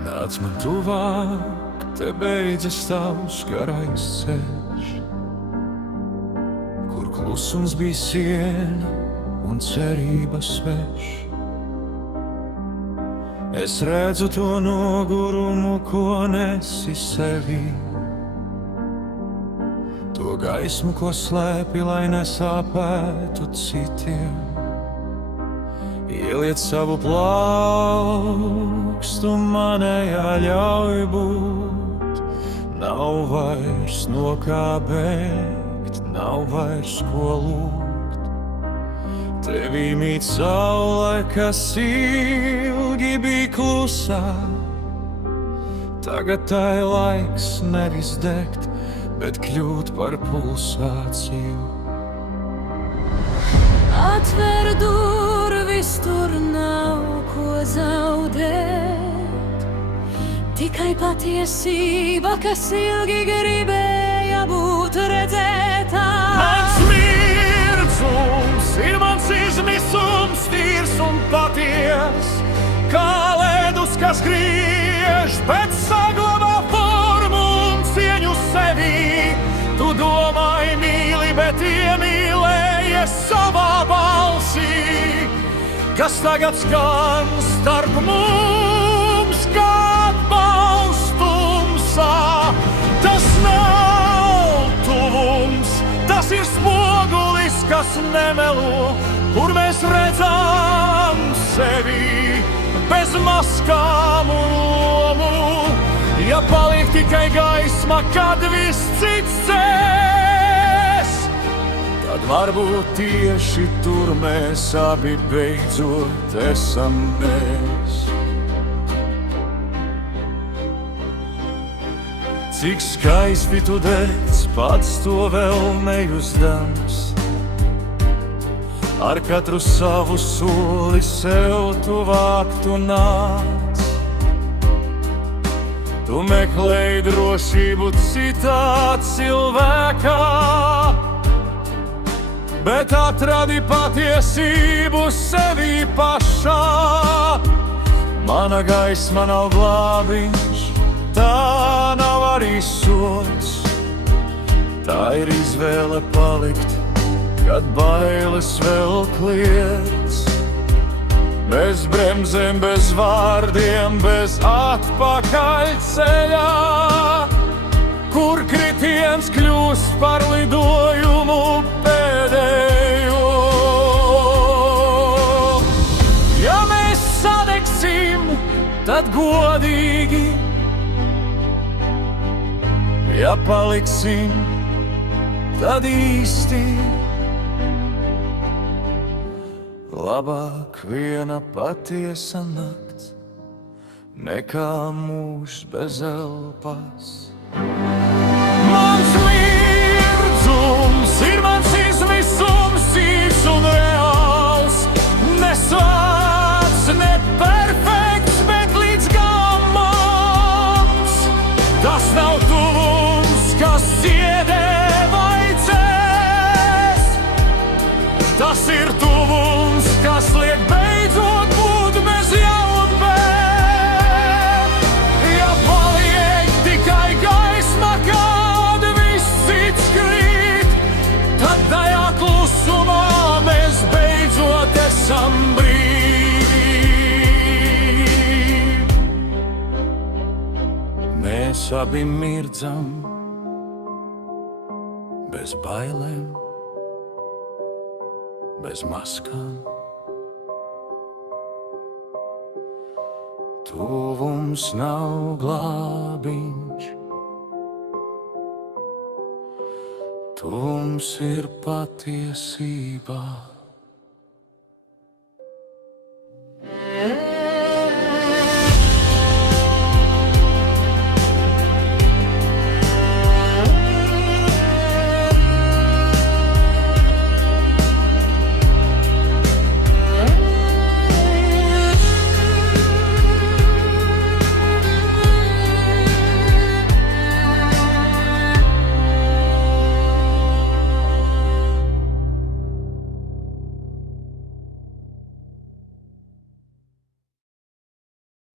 Nāc man tuvāk, te beidzas tavs garais ceļš, kur klusums bija siena un cerība svešs. Es redzu to nogurumu, ko nesi sevī, to gaismu, ko slēpi, lai nesāpētu citiem. Ieliec savu plaukstu manējā, ļauj būt. Nav vairs no kā bēgt, nav vairs ko lūgt. Tevī mīt saule, kas ilgi bija klusā. Tagad tai laiks nevis degt, bet kļūt par pulsāciju. Atver durvis, tur nav ko zaudēt. Tikai patiesība, kas ilgi gribēja būt redzētā. Mans mirdzums ir mans izmisums, tīrs un paties, kā ledus, kas griež, bet saglabā formu un cieņu sevī. Tu domāji mīli, bet iemīlējies savā balsī, kas tagad skan starp mums, kā atbalstumsā. Tas nav tuvums, tas ir spogulis, kas nemelo, kur mēs redzam sevi bez maskām un lomu. Ja paliek tikai gaisma, kad viss cits cēs, tad varbūt tieši tur mēs abi beidzot esam mēs. Cik skaisti tu dec, pats to vēl nejuzdams. Ar katru savu soli sev tuvāk tu nāc. Tu meklēji drošību citā cilvēkā, bet atradi patiesību sevī pašā. Mana gaisma nav glābiņš, tā nav arī sots. Tā ir izvēle palikt, kad bailes vēl kliedz. Bez bremzēm, bez vārdiem, bez atpakaļceļā, kur kritiens kļūst par lidojumu pēdējo. Ja mēs sadegsim, tad godīgi, ja paliksim, tad īsti. Labāk viena patiesa nakts, nekā mūžs bez elpas. Mans mirdzums ir mans izmisums, cīks un reāls, nesvārds, neperfekts, bet līdz galam mans. Tas nav tuvums, kas ciedē vai cēs, tas ir tuvums, kas liek beidzot būt bez jaunbēt. Ja paliek tikai gaisma, kad viss cits krīt, tad tajā klusumā mēs beidzot esam brīvi. Mēs abi mirdzam bez bailēm, bez maskām. Tuvums nav glābiņš, tuvums ir patiesība.